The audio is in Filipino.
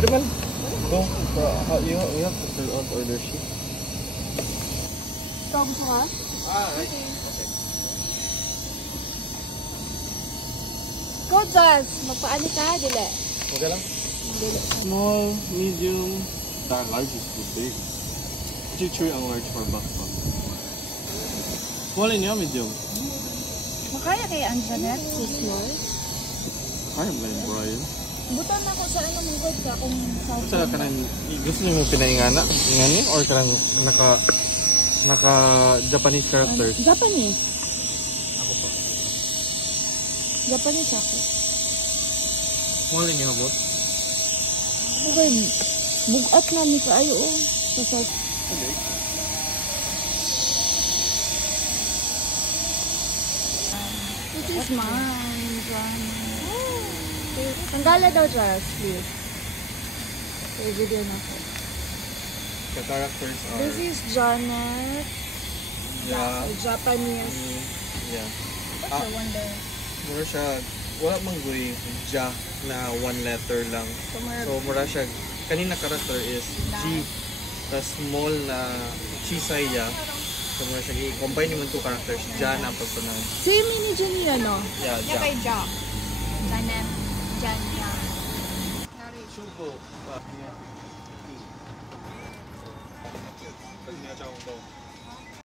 Pwede man. Go. You have to fill out order sheet. Ikaw gusto ka? Right. Okay. Go, Jazz! Magpaano ka, dili? Okay lang? Dili. Small, medium, large is too big. Choose ang large for backpack. Small niya, medium. Makaya kay Anjanette, si small? Kaya ba yun, Brian? Butan ako sa ano mong good ka kung Sa kanang gusto niyo mo pinaingana? Ingani? Or kanang naka Japanese characters? Japanese. Ako pa. Japanese ako. Small niya, bro? Okay, bugat na ni kaayo oh. Sa site. Okay. This is mine, John. Tanggala daw, Jazz, please. Okay, video na ako. The characters are... This is Janet. Yeah. Japanese. Yeah. What's your wonder? Mura siya, wala mang guri, ja na one letter lang. So mura siya, kanina character is G. Tapos small na Chisaya. So mura siya, i-combine naman two characters. Ja na ang pag-pronounce. Same ni Jenny, ano? Yeah, Niya ja. kay Ja. Janet. Janya. Shugo. Pag niya. Pag niya siya kung